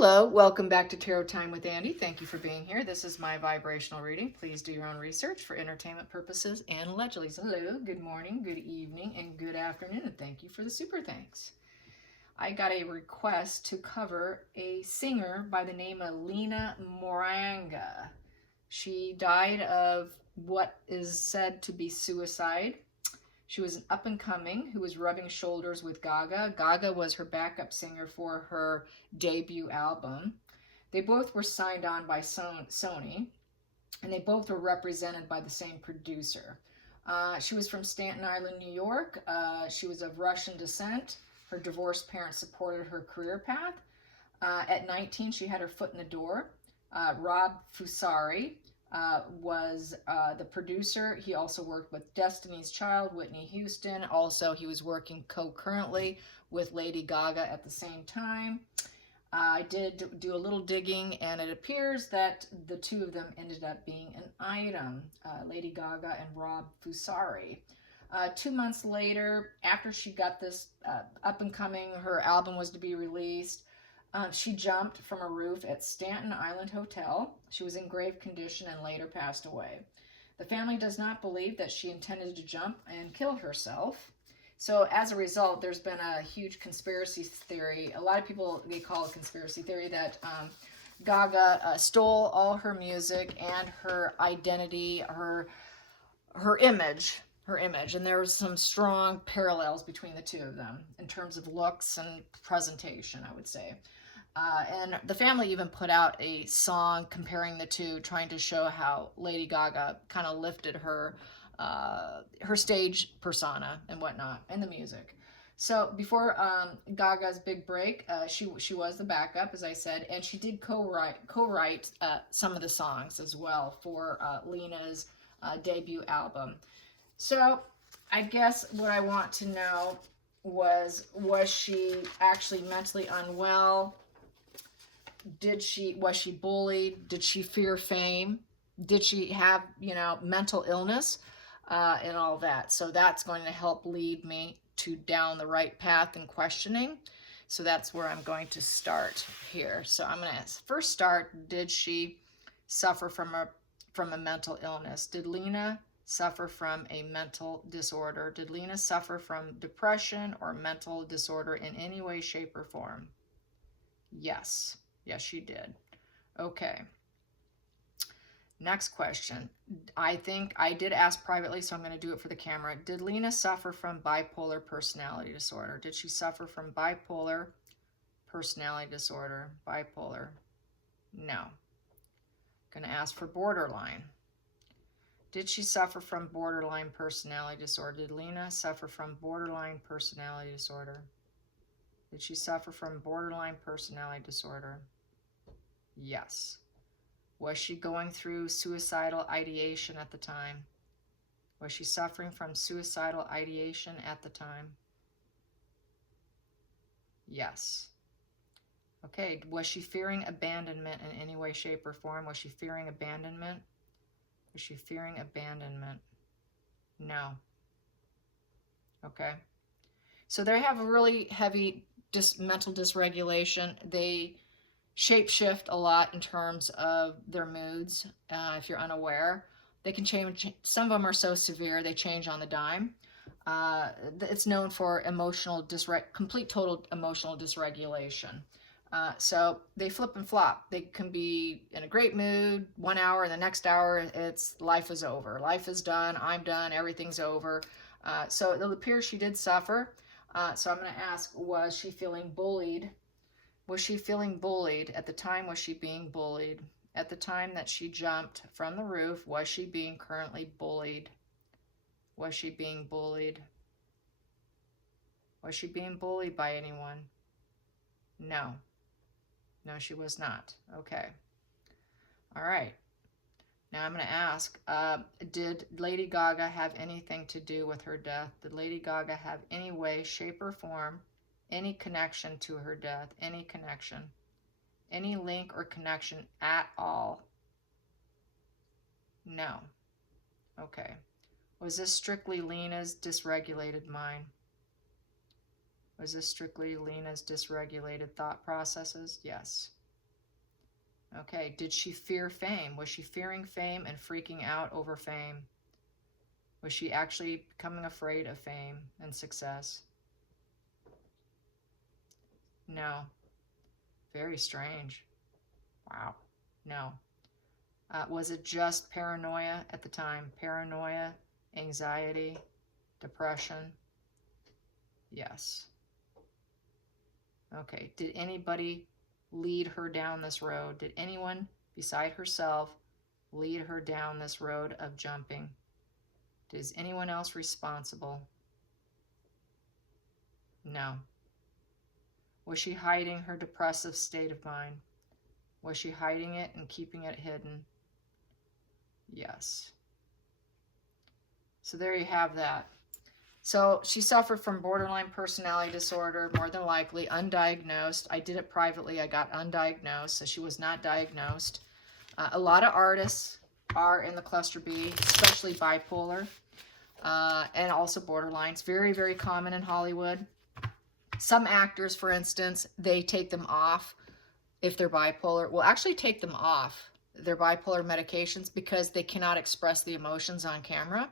Hello, welcome back to Tarot Time with Andy. Thank you for being here. This is my vibrational reading. Please do your own research for entertainment purposes and allegedly. So hello, good morning, good evening, and good afternoon. And thank you for the super thanks. I got a request to cover a singer by the name of Lina Morgana. She died of what is said to be suicide. She was an up-and-coming who was rubbing shoulders with Gaga. Gaga was her backup singer for her debut album. They both were signed on by Sony, and they both were represented by the same producer. She was from Staten Island, New York. She was of Russian descent. Her divorced parents supported her career path. At 19, she had her foot in the door. Rob Fusari was the producer. He also worked with Destiny's Child, Whitney Houston. Also, he was working concurrently with Lady Gaga at the same time. I did do a little digging, and it appears that the two of them ended up being an item, Lady Gaga and Rob Fusari. 2 months later, after she got this up and coming, her album was to be released. She jumped from a roof at Staten Island Hotel. She was in grave condition and later passed away. The family does not believe that she intended to jump and kill herself. So as a result, there's been a huge conspiracy theory. A lot of people, they call it conspiracy theory, that Gaga stole all her music and her identity, her image. And there was some strong parallels between the two of them in terms of looks and presentation, I would say. And the family even put out a song comparing the two, trying to show how Lady Gaga kind of lifted her stage persona and whatnot, and the music. So before Gaga's big break, she was the backup, as I said, and she did co-write some of the songs as well for Lina's debut album. So I guess what I want to know was she actually mentally unwell? Was she bullied? Did she fear fame? Did she have, mental illness and all that? So that's going to help lead me to down the right path in questioning. So that's where I'm going to start here. So I'm going to first start, did she suffer from a mental illness? Did Lina suffer from a mental disorder? Did Lina suffer from depression or mental disorder in any way, shape, or form? Yes. Yes, she did. Okay. Next question. I think I did ask privately, so I'm going to do it for the camera. Did Lina suffer from bipolar personality disorder? Did she suffer from bipolar personality disorder? Bipolar. No. Going to ask for borderline. Did she suffer from borderline personality disorder? Did Lina suffer from borderline personality disorder? Did she suffer from borderline personality disorder? Yes. Was she going through suicidal ideation at the time? Was she suffering from suicidal ideation at the time? Yes. Okay, was she fearing abandonment in any way, shape, or form? Was she fearing abandonment? Was she fearing abandonment? No. Okay. So they have a really heavy mental dysregulation. They shapeshift a lot in terms of their moods. If you're unaware, they can change. Some of them are so severe they change on the dime. It's known for complete total emotional dysregulation. So they flip and flop. They can be in a great mood 1 hour, and the next hour it's life is over. Life is done. I'm done. Everything's over. So it appears she did suffer. So I'm going to ask, was she feeling bullied? Was she feeling bullied? At the time, was she being bullied? At the time that she jumped from the roof, was she being currently bullied? Was she being bullied? Was she being bullied by anyone? No. No, she was not. Okay. All right. Now I'm going to ask, did Lady Gaga have anything to do with her death? Did Lady Gaga have any way, shape, or form, any connection to her death? Any connection? Any link or connection at all? No. Okay. Was this strictly Lina's dysregulated mind? Was this strictly Lina's dysregulated thought processes? Yes. Okay, did she fear fame? Was she fearing fame and freaking out over fame? Was she actually becoming afraid of fame and success? No. Very strange. Wow. No. Was it just paranoia at the time? Paranoia, anxiety, depression? Yes. Okay. Did anybody lead her down this road? Did anyone beside herself lead her down this road of jumping? Is anyone else responsible? No. Was she hiding her depressive state of mind? Was she hiding it and keeping it hidden? Yes. So there you have that. So she suffered from borderline personality disorder, more than likely, undiagnosed. I did it privately. I got undiagnosed, so she was not diagnosed. A lot of artists are in the cluster B, especially bipolar, and also borderlines. Very, very common in Hollywood. Some actors, for instance, they take them off if they're bipolar. Will actually take them off their bipolar medications because they cannot express the emotions on camera.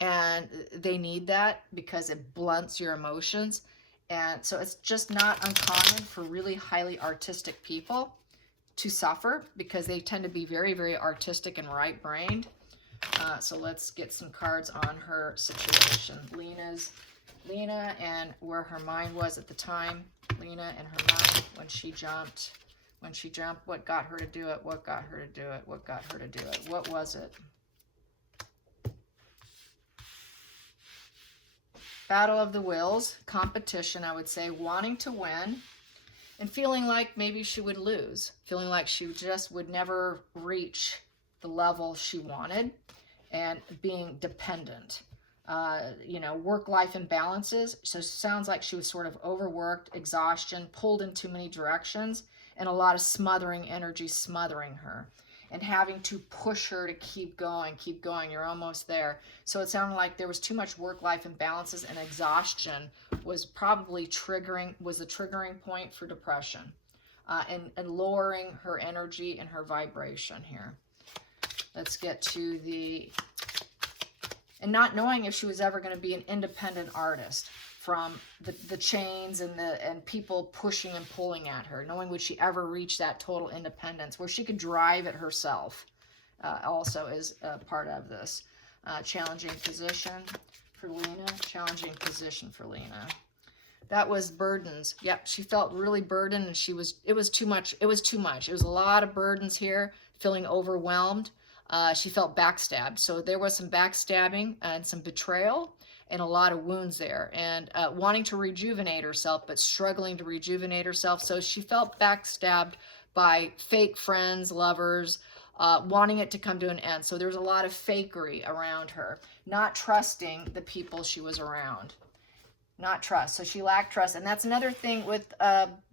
And they need that because it blunts your emotions. And so it's just not uncommon for really highly artistic people to suffer because they tend to be very, very artistic and right-brained. So let's get some cards on her situation. Lina and where her mind was at the time. Lina and her mind when she jumped. When she jumped, what got her to do it? What got her to do it? What got her to do it? What was it? Battle of the wills, competition, I would say, wanting to win and feeling like maybe she would lose, feeling like she just would never reach the level she wanted, and being dependent. Work-life imbalances. So it sounds like she was sort of overworked, exhaustion, pulled in too many directions, and a lot of smothering energy smothering her and having to push her to keep going, you're almost there. So it sounded like there was too much work-life imbalances, and exhaustion was probably the triggering point for depression, and lowering her energy and her vibration here. Let's get to and not knowing if she was ever going to be an independent artist from the chains and people pushing and pulling at her, knowing would she ever reach that total independence where she could drive it herself, also is a part of this. Challenging position for Lina. That was burdens. Yep, she felt really burdened, and it was too much. It was a lot of burdens here, feeling overwhelmed. She felt backstabbed. So there was some backstabbing and some betrayal and a lot of wounds there, and wanting to rejuvenate herself, but struggling to rejuvenate herself. So she felt backstabbed by fake friends, lovers, wanting it to come to an end. So there was a lot of fakery around her, not trusting the people she was around. Not trust. So she lacked trust. And that's another thing with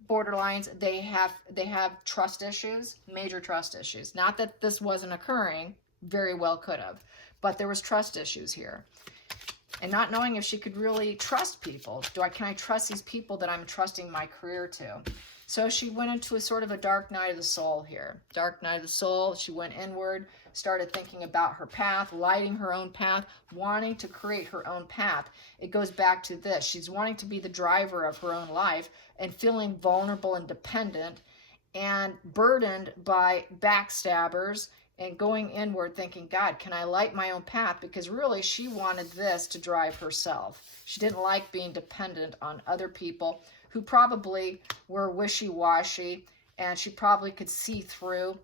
borderlines. They have trust issues, major trust issues. Not that this wasn't occurring, very well could have, but there was trust issues here. And not knowing if she could really trust people. Can I trust these people that I'm trusting my career to? So she went into a sort of a dark night of the soul here. Dark night of the soul. She went inward, started thinking about her path, lighting her own path, wanting to create her own path. It goes back to this. She's wanting to be the driver of her own life and feeling vulnerable and dependent and burdened by backstabbers, and going inward thinking, God, can I light my own path? Because really she wanted this to drive herself. She didn't like being dependent on other people who probably were wishy-washy, and she probably could see through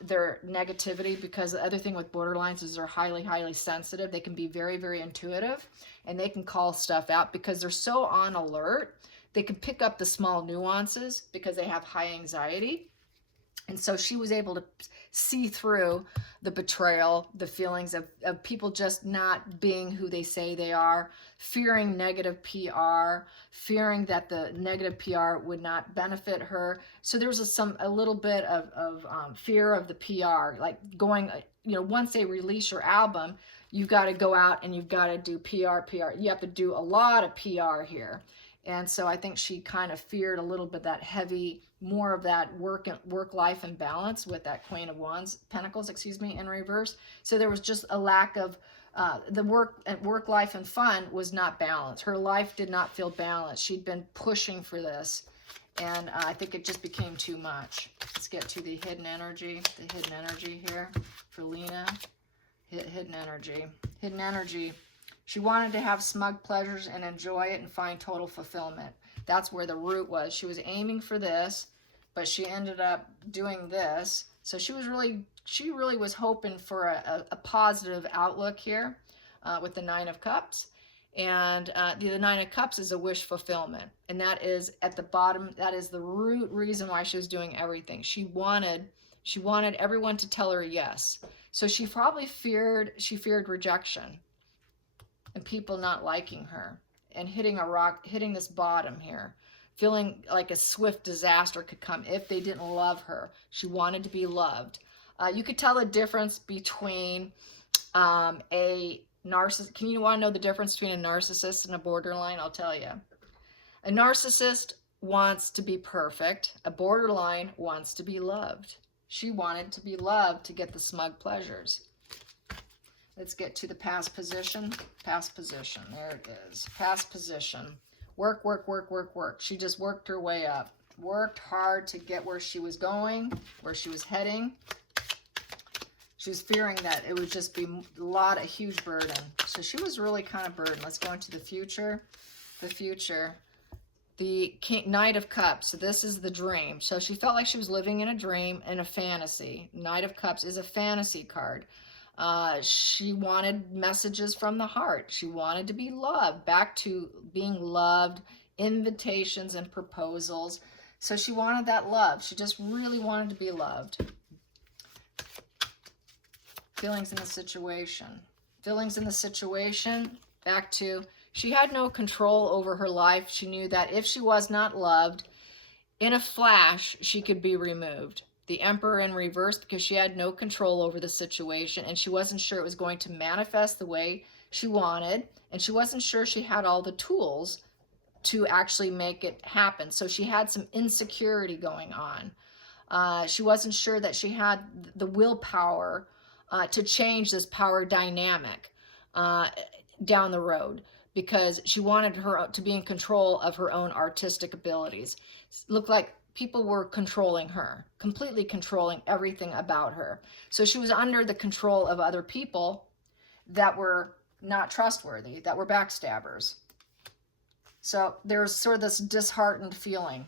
their negativity, because the other thing with borderlines is they're highly, highly sensitive. They can be very, very intuitive, and they can call stuff out because they're so on alert. They can pick up the small nuances because they have high anxiety. And so she was able to see through the betrayal, the feelings of people just not being who they say they are, fearing negative PR, fearing that the negative PR would not benefit her. So there was a little bit of fear of the PR, like going, once they release your album, you've got to go out and you've got to do PR. You have to do a lot of PR here. And so I think she kind of feared a little bit that heavy more of that work-life imbalance with that Queen of Wands, Pentacles, excuse me, in reverse. So there was just a lack of the work life and fun was not balanced. Her life did not feel balanced. She'd been pushing for this, and I think it just became too much. Let's get to the hidden energy here for Lina. Hidden energy. Hidden energy. She wanted to have smug pleasures and enjoy it and find total fulfillment. That's where the root was. She was aiming for this, but she ended up doing this. So she really was hoping for a positive outlook here with the Nine of Cups. And the Nine of Cups is a wish fulfillment. And that is at the bottom, that is the root reason why she was doing everything. She wanted everyone to tell her yes. So she probably feared rejection and people not liking her and hitting a rock, hitting this bottom here, feeling like a swift disaster could come if they didn't love her. She wanted to be loved. You could tell the difference between a narcissist. Can you want to know the difference between a narcissist and a borderline? I'll tell you. A narcissist wants to be perfect. A borderline wants to be loved. She wanted to be loved to get the smug pleasures. Let's get to the past position. Past position. There it is. Past position. Work, work, work, work, work. She just worked her way up. Worked hard to get where she was going, where she was heading. She was fearing that it would just be a huge burden. So she was really kind of burdened. Let's go into the future. The future. The Knight of Cups. So this is the dream. So she felt like she was living in a dream and a fantasy. Knight of Cups is a fantasy card. She wanted messages from the heart. She wanted to be loved, back to being loved, invitations and proposals. So she wanted that love. She just really wanted to be loved. Feelings in the situation. Feelings in the situation, back to she had no control over her life. She knew that if she was not loved, in a flash, she could be removed. The Emperor in reverse, because she had no control over the situation and she wasn't sure it was going to manifest the way she wanted, and she wasn't sure she had all the tools to actually make it happen. So she had some insecurity going on. She wasn't sure that she had the willpower to change this power dynamic down the road, because she wanted her to be in control of her own artistic abilities. Looked like people were controlling her, completely controlling everything about her. So she was under the control of other people that were not trustworthy, that were backstabbers. So there's sort of this disheartened feeling.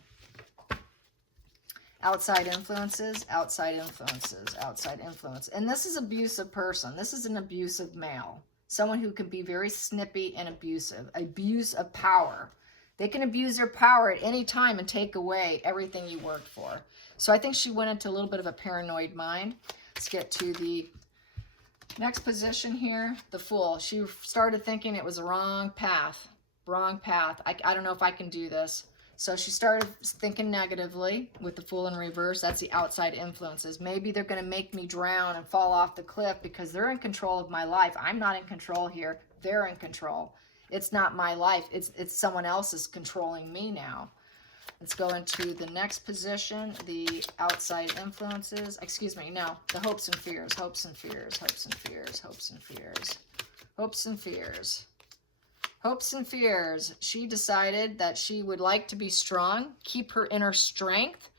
Outside influences, outside influences, outside influence. And this is an abusive person. This is an abusive male. Someone who can be very snippy and abusive. Abuse of power. They can abuse their power at any time and take away everything you worked for. So I think she went into a little bit of a paranoid mind. Let's get to the next position here. The Fool. She started thinking it was the wrong path. Wrong path. I don't know if I can do this. So she started thinking negatively with the Fool in reverse. That's the outside influences. Maybe they're going to make me drown and fall off the cliff because they're in control of my life. I'm not in control here. They're in control. It's not my life. It's someone else is controlling me now. Let's go into the next position, the outside influences. Excuse me, no, the hopes and fears, hopes and fears, hopes and fears, hopes and fears, hopes and fears. Hopes and fears. She decided that she would like to be strong, keep her inner strength,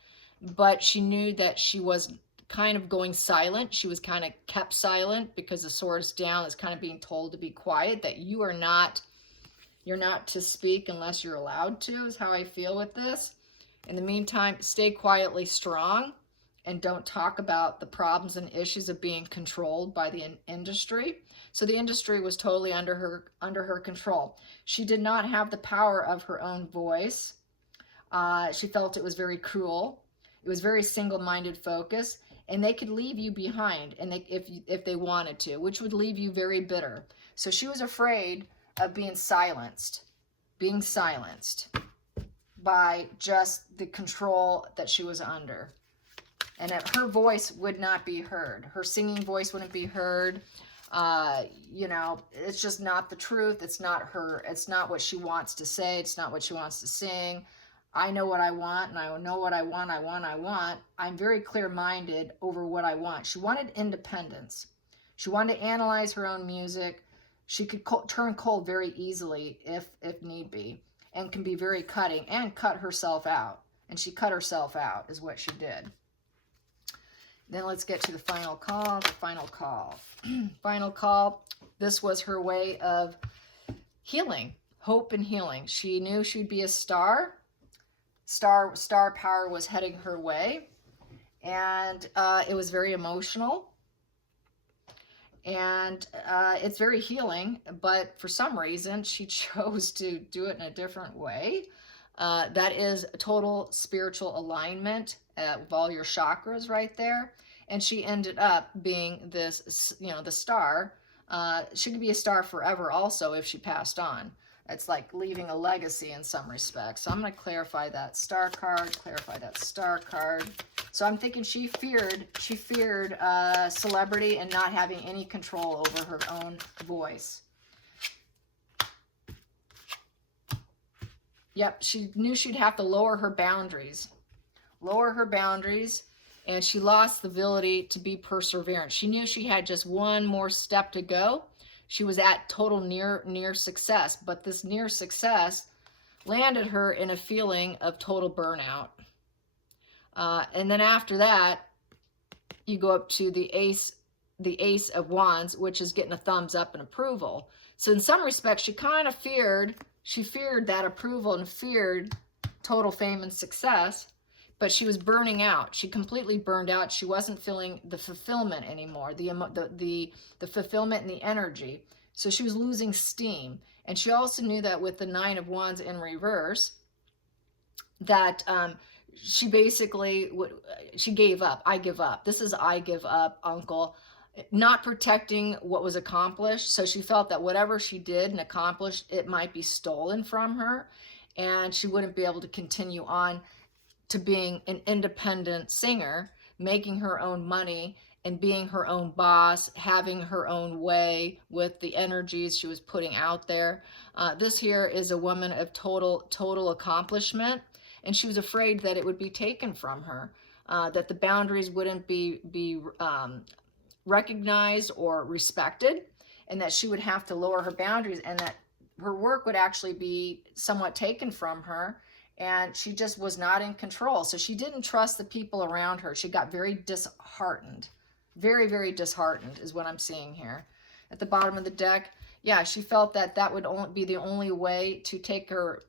but she knew that she was kind of going silent. She was kind of kept silent because the Swords down is kind of being told to be quiet, that you're not to speak unless you're allowed to, is how I feel with this. In the meantime, stay quietly strong and don't talk about the problems and issues of being controlled by the industry. So the industry was totally under her control. She did not have the power of her own voice. She felt it was very cruel. It was very single-minded focus, and they could leave you behind, and if they wanted to, which would leave you very bitter. So she was afraid of being silenced by just the control that she was under. And that her voice would not be heard. Her singing voice wouldn't be heard. You know, it's just not the truth. It's not her. It's not what she wants to say. It's not what she wants to sing. I know what I want, and I know what I want, I want. I'm very clear-minded over what I want. She wanted independence. She wanted to analyze her own music. She could turn cold very easily if need be, and can be very cutting and cut herself out. And she cut herself out is what she did. Then let's get to the final call. The final call. Final call. This was her way of healing, hope and healing. She knew she'd be a star. Star power was heading her way, and it was very emotional, and it's very healing, but for some reason she chose to do it in a different way. That is total spiritual alignment of all your chakras right there, and she ended up being this, you know, the star. She could be a star forever also if she passed on. It's like leaving a legacy in some respects. So I'm going to clarify that star card, clarify that star card. So I'm thinking she feared celebrity and not having any control over her own voice. Yep, she knew she'd have to lower her boundaries. Lower her boundaries, and she lost the ability to be perseverant. She knew she had just one more step to go. She was at total near success, but this near success landed her in a feeling of total burnout. And then after that, you go up to the Ace of Wands, which is getting a thumbs up and approval. So in some respects, she kind of feared that approval and feared total fame and success, but she was burning out. She completely burned out. She wasn't feeling the fulfillment anymore, the fulfillment and the energy. So she was losing steam. And she also knew that with the Nine of Wands in reverse, that she basically, she gave up. I give up. This is I give up, uncle. Not protecting what was accomplished. So she felt that whatever she did and accomplished, it might be stolen from her. And she wouldn't be able to continue on to being an independent singer, making her own money and being her own boss, having her own way with the energies she was putting out there. This here is a woman of total accomplishment, and she was afraid that it would be taken from her, that the boundaries wouldn't be recognized or respected, and that she would have to lower her boundaries, and that her work would actually be somewhat taken from her, and she just was not in control. So she didn't trust the people around her. She got very disheartened. Very, very disheartened is what I'm seeing here. At the bottom of the deck, yeah, she felt that that would only be the only way to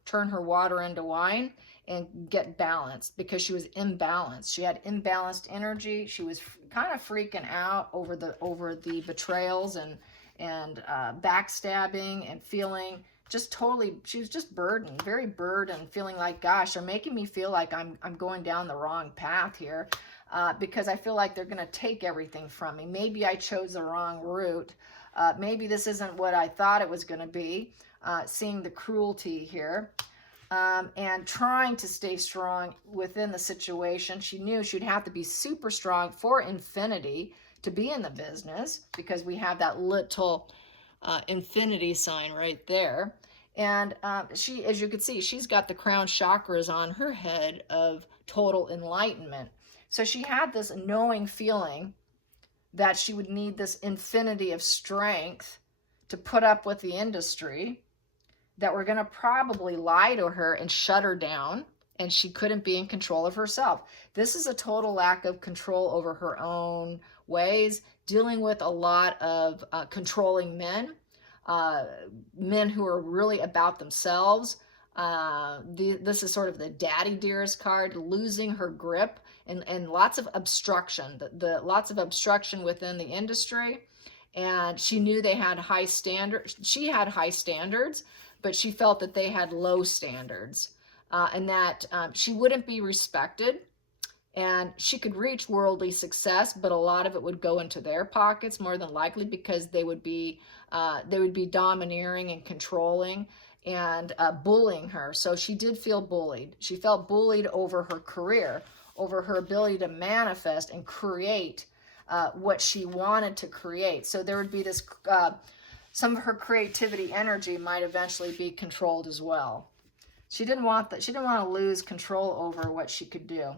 turn her water into wine and get balanced, because she was imbalanced. She had imbalanced energy. She was kind of freaking out over the betrayals and backstabbing, and feeling just totally, she was just burdened, very burdened, feeling like, gosh, they're making me feel like I'm going down the wrong path here, because I feel like they're going to take everything from me. Maybe I chose the wrong route. Maybe this isn't what I thought it was going to be. Seeing the cruelty here. And trying to stay strong within the situation. She knew she'd have to be super strong for infinity to be in the business, because we have that little infinity sign right there. And she, as you can see, she's got the crown chakras on her head of total enlightenment. So she had this knowing feeling that she would need this infinity of strength to put up with the industry, that we're going to probably lie to her and shut her down, and she couldn't be in control of herself. This is a total lack of control over her own ways, dealing with a lot of controlling men who are really about themselves. This is sort of the daddy dearest card, losing her grip, and lots of obstruction, lots of obstruction within the industry. And she knew they had high standards. She had high standards, but she felt that they had low standards, and that she wouldn't be respected. And she could reach worldly success, but a lot of it would go into their pockets more than likely, because they would be domineering and controlling and bullying her. So she did feel bullied. She felt bullied over her career, over her ability to manifest and create what she wanted to create. So there would be this, some of her creativity energy might eventually be controlled as well. She didn't want that. She didn't want to lose control over what she could do.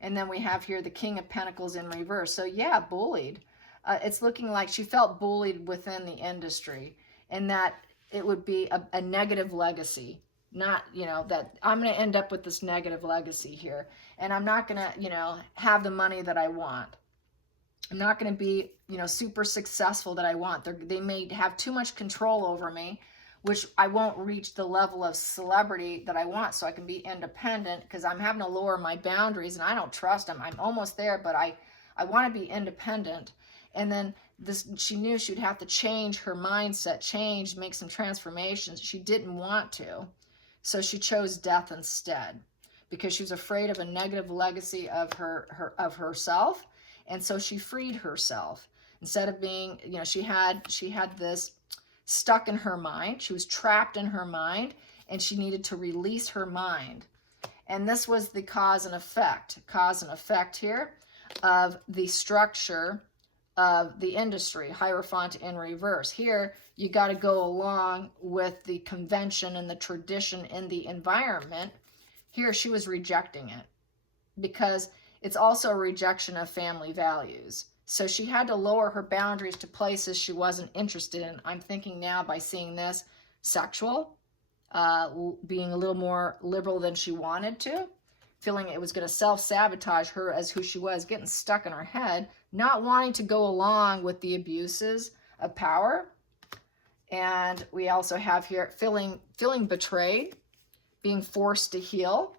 And then we have here the King of Pentacles in reverse. So yeah, bullied. It's looking like she felt bullied within the industry, and that it would be a negative legacy. Not, you know, that I'm going to end up with this negative legacy here, and I'm not going to, you know, have the money that I want. I'm not going to be, you know, super successful that I want. They may have too much control over me, which I won't reach the level of celebrity that I want, so I can be independent, because I'm having to lower my boundaries, and I don't trust them. I'm almost there, but I want to be independent. And then she knew she'd have to change her mindset, make some transformations. She didn't want to, so she chose death instead, because she was afraid of a negative legacy of herself. And so she freed herself. Instead of being, you know, she had this stuck in her mind. She was trapped in her mind, and she needed to release her mind. And this was the cause and effect here of the structure of the industry, Hierophant in reverse. Here, you got to go along with the convention and the tradition in the environment. Here, she was rejecting it, because it's also a rejection of family values. So she had to lower her boundaries to places she wasn't interested in. I'm thinking now, by seeing this, sexual, being a little more liberal than she wanted to, feeling it was going to self-sabotage her as who she was, getting stuck in her head, not wanting to go along with the abuses of power. And we also have here feeling betrayed, being forced to heal.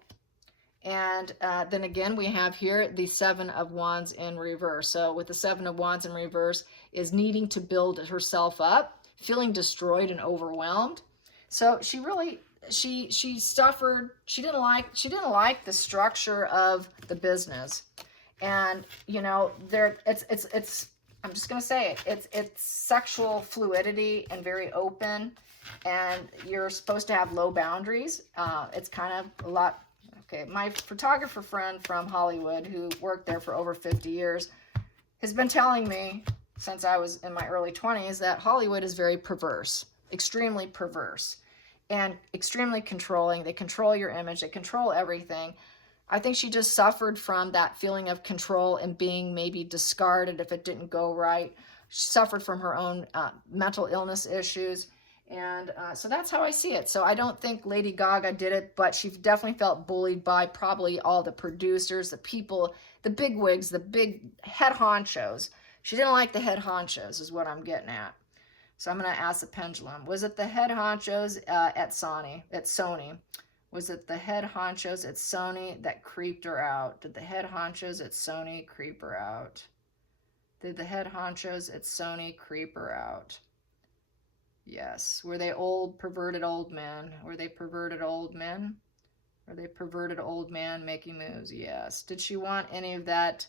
And then again, we have here the Seven of Wands in reverse. So with the Seven of Wands in reverse is needing to build herself up, feeling destroyed and overwhelmed. So she really, she suffered. She didn't like the structure of the business. And, you know, it's I'm just going to say it. It's sexual fluidity and very open. And you're supposed to have low boundaries. It's kind of a lot. Okay, my photographer friend from Hollywood, who worked there for over 50 years, has been telling me since I was in my early 20s that Hollywood is very perverse, extremely perverse, and extremely controlling. They control your image. They control everything. I think she just suffered from that feeling of control and being maybe discarded if it didn't go right. She suffered from her own mental illness issues. And so that's how I see it. So I don't think Lady Gaga did it, but she definitely felt bullied by probably all the producers, the people, the big wigs, the big head honchos. She didn't like the head honchos is what I'm getting at. So I'm going to ask the pendulum. Was it the head honchos at Sony? Was it the head honchos at Sony that creeped her out? Did the head honchos at Sony creep her out? Did the head honchos at Sony creep her out? Yes. Were they old, perverted old men? Were they perverted old men? Were they perverted old man making moves? Yes. Did she want any of that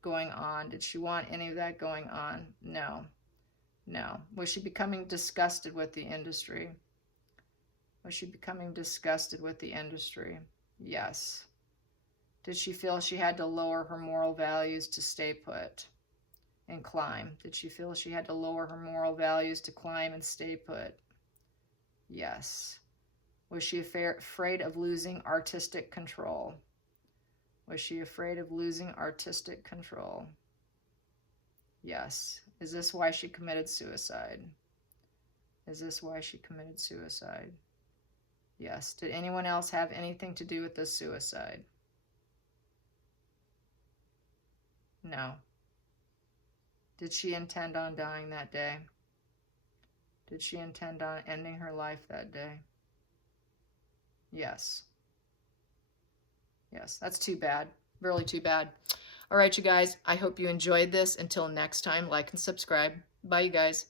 going on? Did she want any of that going on? No. No. Was she becoming disgusted with the industry? Was she becoming disgusted with the industry? Yes. Did she feel she had to lower her moral values to stay put and climb? Did she feel she had to lower her moral values to climb and stay put? Yes. Was she afraid of losing artistic control? Was she afraid of losing artistic control? Yes. Is this why she committed suicide? Is this why she committed suicide? Yes. Did anyone else have anything to do with this suicide? No. Did she intend on dying that day? Did she intend on ending her life that day? Yes. Yes, that's too bad. Really too bad. All right, you guys, I hope you enjoyed this. Until next time, like and subscribe. Bye, you guys.